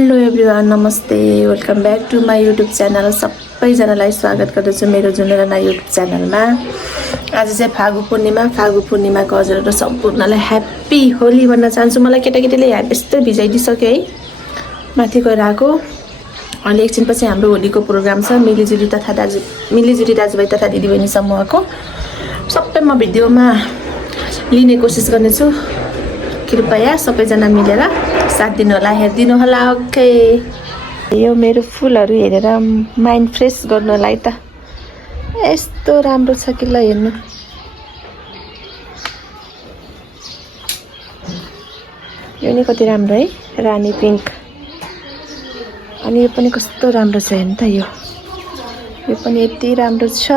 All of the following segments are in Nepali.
हेलो एभ्रिवान, नमस्ते, welcome back to my YouTube channel. सबैजनालाई स्वागत गर्दछु मेरो जुनरना युट्युब च्यानलमा। आज चाहिँ फागु पूर्णिमाको हजुरहरू सम्पूर्णलाई ह्याप्पी होली भन्न चाहन्छु। मलाई केटाकेटीले यस्तै भिजाइदिइसक्यो है, माथि गएर आएको। अहिले एकछिनपछि हाम्रो होलीको प्रोग्राम छ। मिलिजुली दाजुभाइ तथा दिदीबहिनी समूहको सबै म भिडियोमा लिने कोसिस गर्नेछु। कृपया सबैजना मिलेर साथ दिनु होला, हेरिदिनु होला। ओके, यो मेरो फुलहरू हेरेर माइन्ड फ्रेस गर्नलाई त यस्तो राम्रो छ कि ल हेर्नु। यो नि कति राम्रो है, रानी पिङ्क। अनि यो पनि कस्तो राम्रो छ हेर्नु त। यो पनि यति राम्रो छ।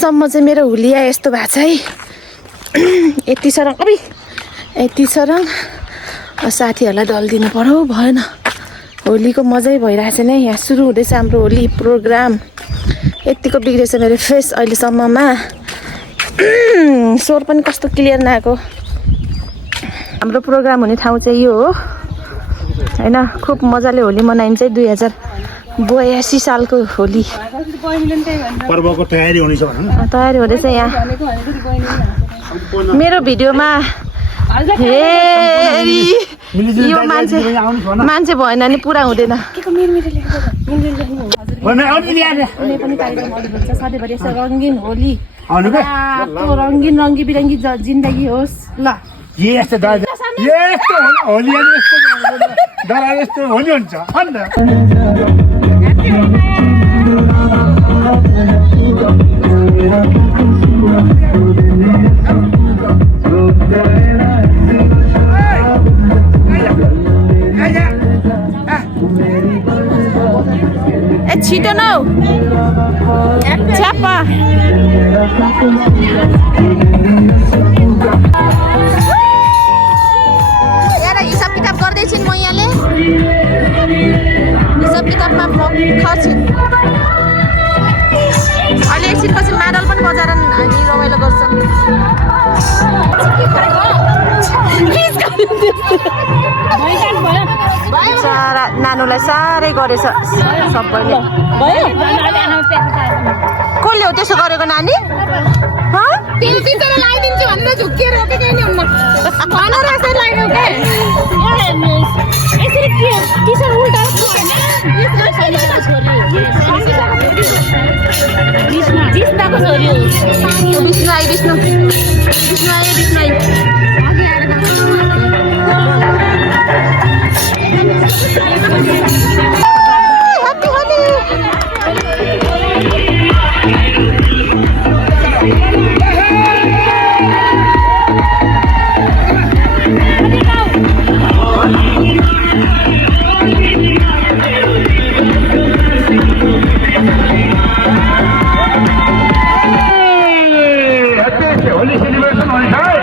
सम्म चाहिँ मेरो हुलिया यस्तो भएको छ है। यति सरङ साथीहरूलाई दलिदिनु पर्यो, भएन। होलीको मजै भइरहेछ नि। यहाँ सुरु हुँदैछ हाम्रो होली प्रोग्राम। यतिको बिग्रेछ मेरो फेस अहिलेसम्ममा। स्वर पनि कस्तो क्लियर नआएको। हाम्रो प्रोग्राम हुने ठाउँ चाहिँ यो हो होइन। खुब मजाले होली मनाइन्छ 2082 सालको होली पर्वको तयारी हुँदैछ भन्न। तयारी हुँदैछ यहाँ मेरो भिडियोमा। यो मान्छे भएन नि पुरा हुँदैन। सधैँभरि यस्तो रङ्गिन होली, रङ्गी बिरङ्गी जिन्दगी होस् ल। होली हुन्छ। छिटो न च्याप्पा। हिसाब किताब गर्दैछिन् म यहाँले। हिसाब किताबमा खर्चिन्। अहिले एकछिनपछि मादल पनि बजाएर हामी रमाइलो गर्छौँ। नानुलाई साह्रै गरेछ सबैले। कसले हो त्यसो गरेको नानी? लगाइदिन्छु भनेर झुक्किएर होली सेलिब्रेसन हुन्छ है।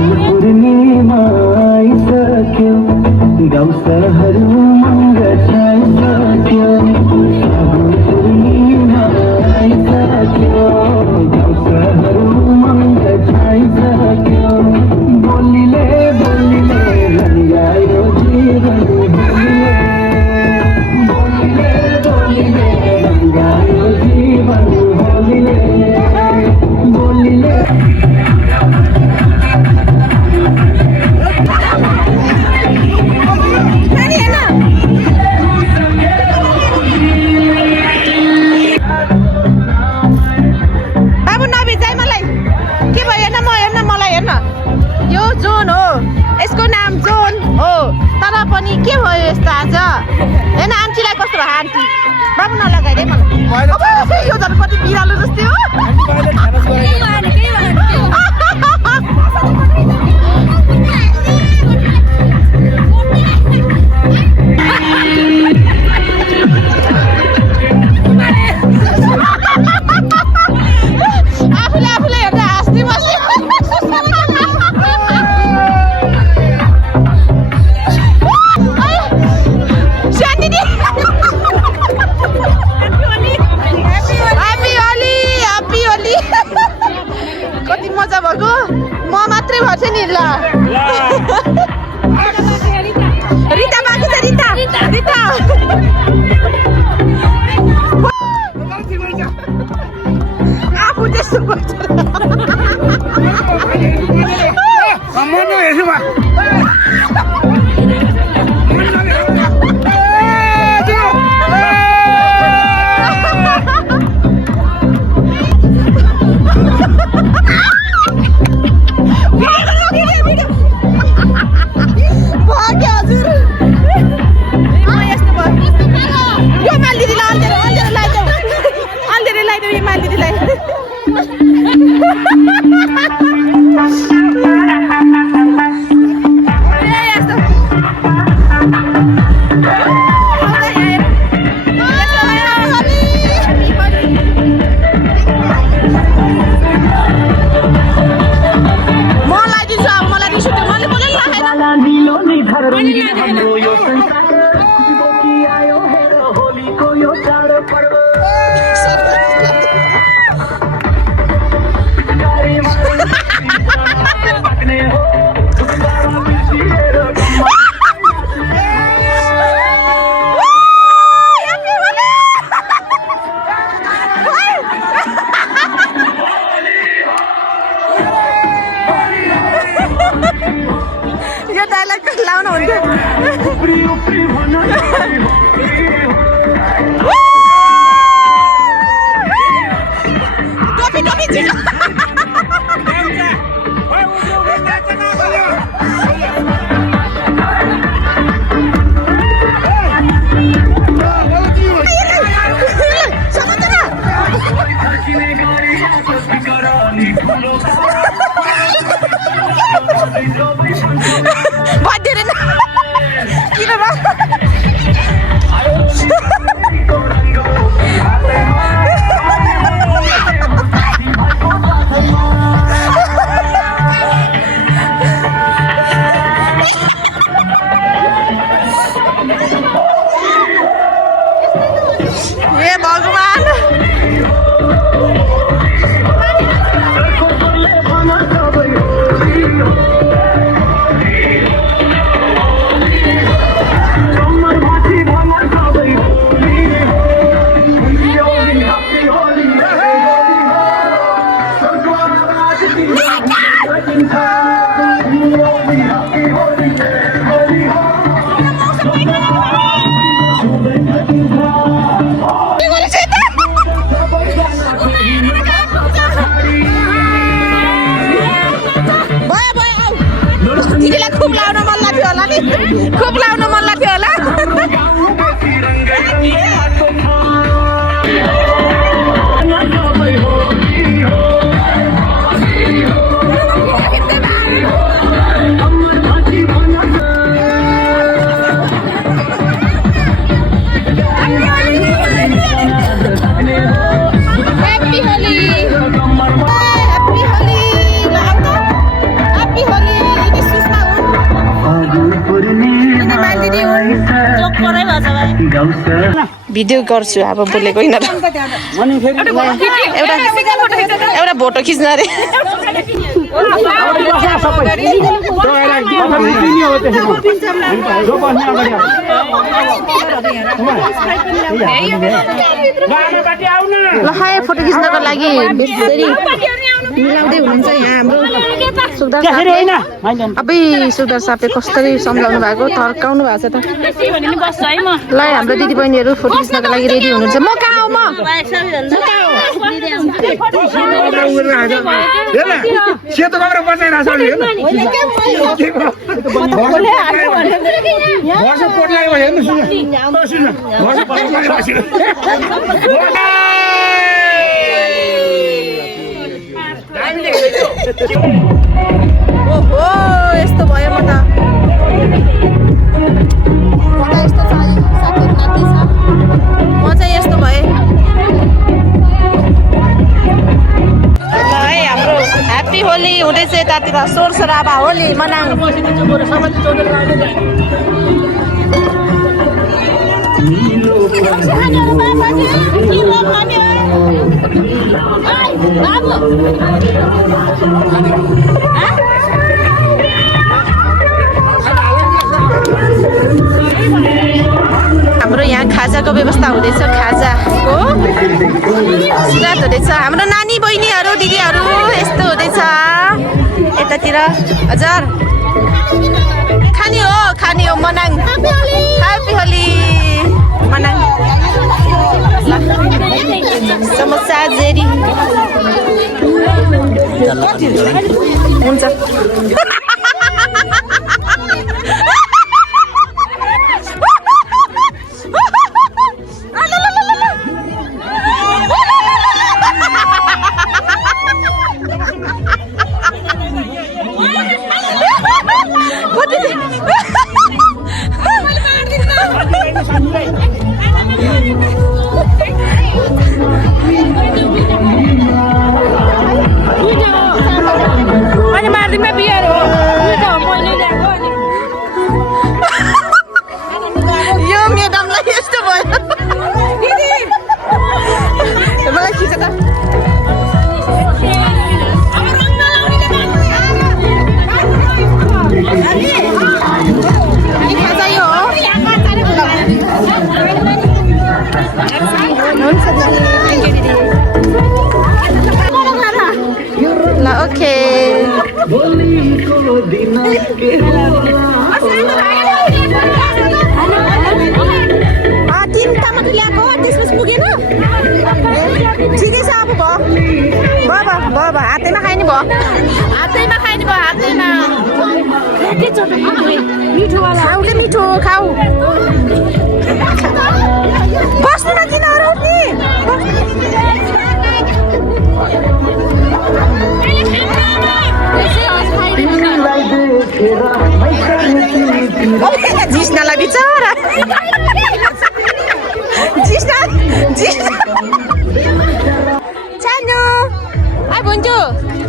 पूर्णिमा आइसक्यो गाउँ सहर उमङ्ग छाइसक्यो पूर्णिमा आइसक्यो गाउँ सहर उमङ्ग छाइसक्यो बोलीले बोलीले रङ्गायो जीवन बोलीले बोलीले रङ्गायो जीवन बोलीले बाबु नबिजाइ मलाई के भयो हेर्न मलाई हेर्न यो जोन हो यसको नाम जोन हो तर पनि के भयो यस्तो आज हेर्न आन्टीलाई कस्तो भयो आन्टी बाबु नलगाइदे मलाई अब यो झन् कति बिरालो जस्तै हो आफूले हेर्दा हाँस्दै बस्यो कति मजा भएको म मात्रै भन्छ नि ल रिता बाँकी छ रिता आफू त्यस्तो गर्छ यो डायलग लाउनु हुन्थ्यो टोपी टोपी छिटो खूब लाउन मन लाग्थ्यो होला Happy Holi! Happy Holi! Video गर्छु अब बोलेको होइन र एउटा फोटो खिच्न अरे ल हाय फोटो खिच्नको लागि मिलाउँदै हुनुहुन्छ यहाँ हाम्रो सुखदार साहबले अबै सुखदार साहबले कसरी सम्झाउनु भएको थर्काउनु भएको छ त ल हाम्रो दिदी बहिनीहरू फोटो खिच्नको लागि रेडी हुनुहुन्छ म कहाँ हो सेतो कपडा बचाइरहेको ओहो यस्तो भयो म त यस्तो छ साथीहरु नाच्दै छ म चाहिँ यस्तो भएँ ल है हाम्रो ह्याप्पी होली हुँदैछ यतातिर सोर सराबा होली मनाऊ हाम्रो यहाँ खाजाको व्यवस्था हुँदैछ खाजाको सुरुवात हुँदैछ हाम्रो नानी बहिनीहरू दिदीहरू यस्तो हुँदैछ यतातिर हजुर खानी हो मनाङ ह्याप्पी होली मनाङ समोसा जेरी हुन्छ मिठो खाऊ बस्नु न किन हराउने जिस्नालाई बिचरा सानो आई भन्छु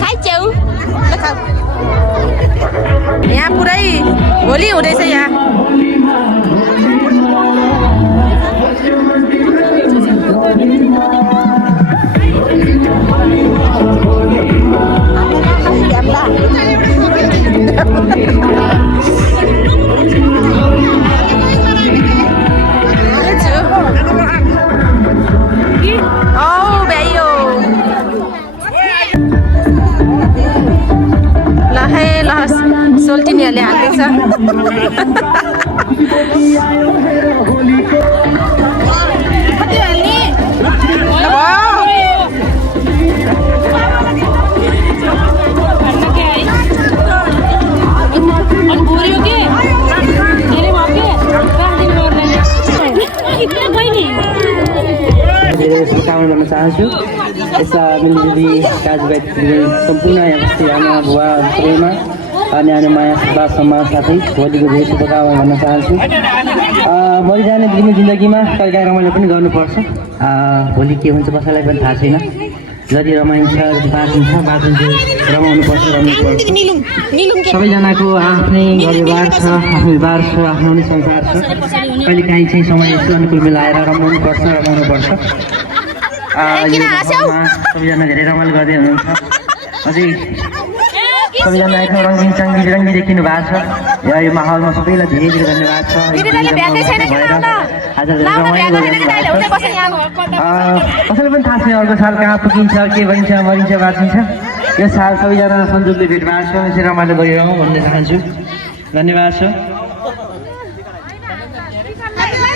खाइच्याउ ल खाऊ यहाँ पुरै होली हुँदैछ यहाँ सोल्टिनीहरूले हाल्दैछ शुभकामना गर्न चाहन्छु यस्ता मिलिजुली दाजुभाइ सम्पूर्ण आमा बुवा सबैमा अनि माया बा समाज साथै होलीको धेरै शुभकामना भन्न चाहन्छु मरिजाने दिने जिन्दगीमा कहिले काहीँ रमाइलो पनि गर्नुपर्छ होली के हुन्छ कसैलाई पनि थाहा छैन जति रमाइन्छ जति बाँचिन्छ रमाउनुपर्छ सबैजनाको आफ्नै परिवार छ आफ्नै बार छ आफ्नो पनि संसार छ कहिले काहीँ चाहिँ समय यसो अनुकूल मिलाएर रमाउनुपर्छ सबैजना धेरै रमाइलो गर्दै हुनुहुन्छ अझै सबैजना एकदम रङ्गिन चङ्गी रङ्गी देखिनु भएको छ यो माहौलमा सबैलाई धेरै धेरै धन्यवाद छ आज रमाइलो कसैले पनि थाहा छैन अर्को साल कहाँ पुगिन्छ के भइन्छ मरिन्छ बाँचिन्छ यो साल सबैजना सन्जोगले भेट भएको छ यसरी रमाइलो गरिरहँ भन्न चाहन्छु धन्यवाद छ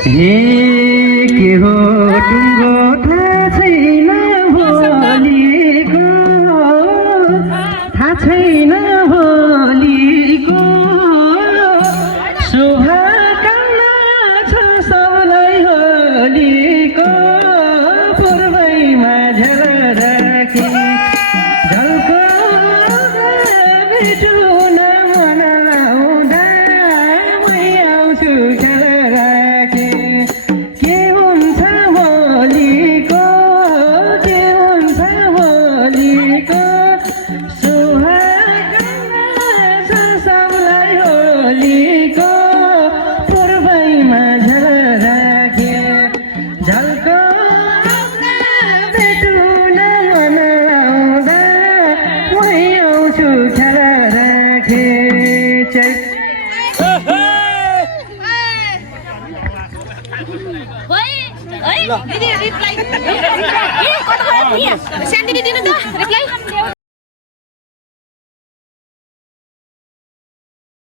हे के हो टुङ्गो थाहा छैन भोलिको थाहा छैन भोलिको शुभकामना छ सबलाई होलीको पूर्वैमा झर राखे झल्को भेटुन मन आउँदा मै आउँछु खेल राखे के हुन्छ भोलिको के हुन्छ भोलिको शुभकामना छ सबलाई होलीको पूर्वैमा झर राखे झल्को भेटुन मन आउँदा मै आउँछु खेल राखे दिदी रिप्लाई शान्ति दिनु त रिप्लाई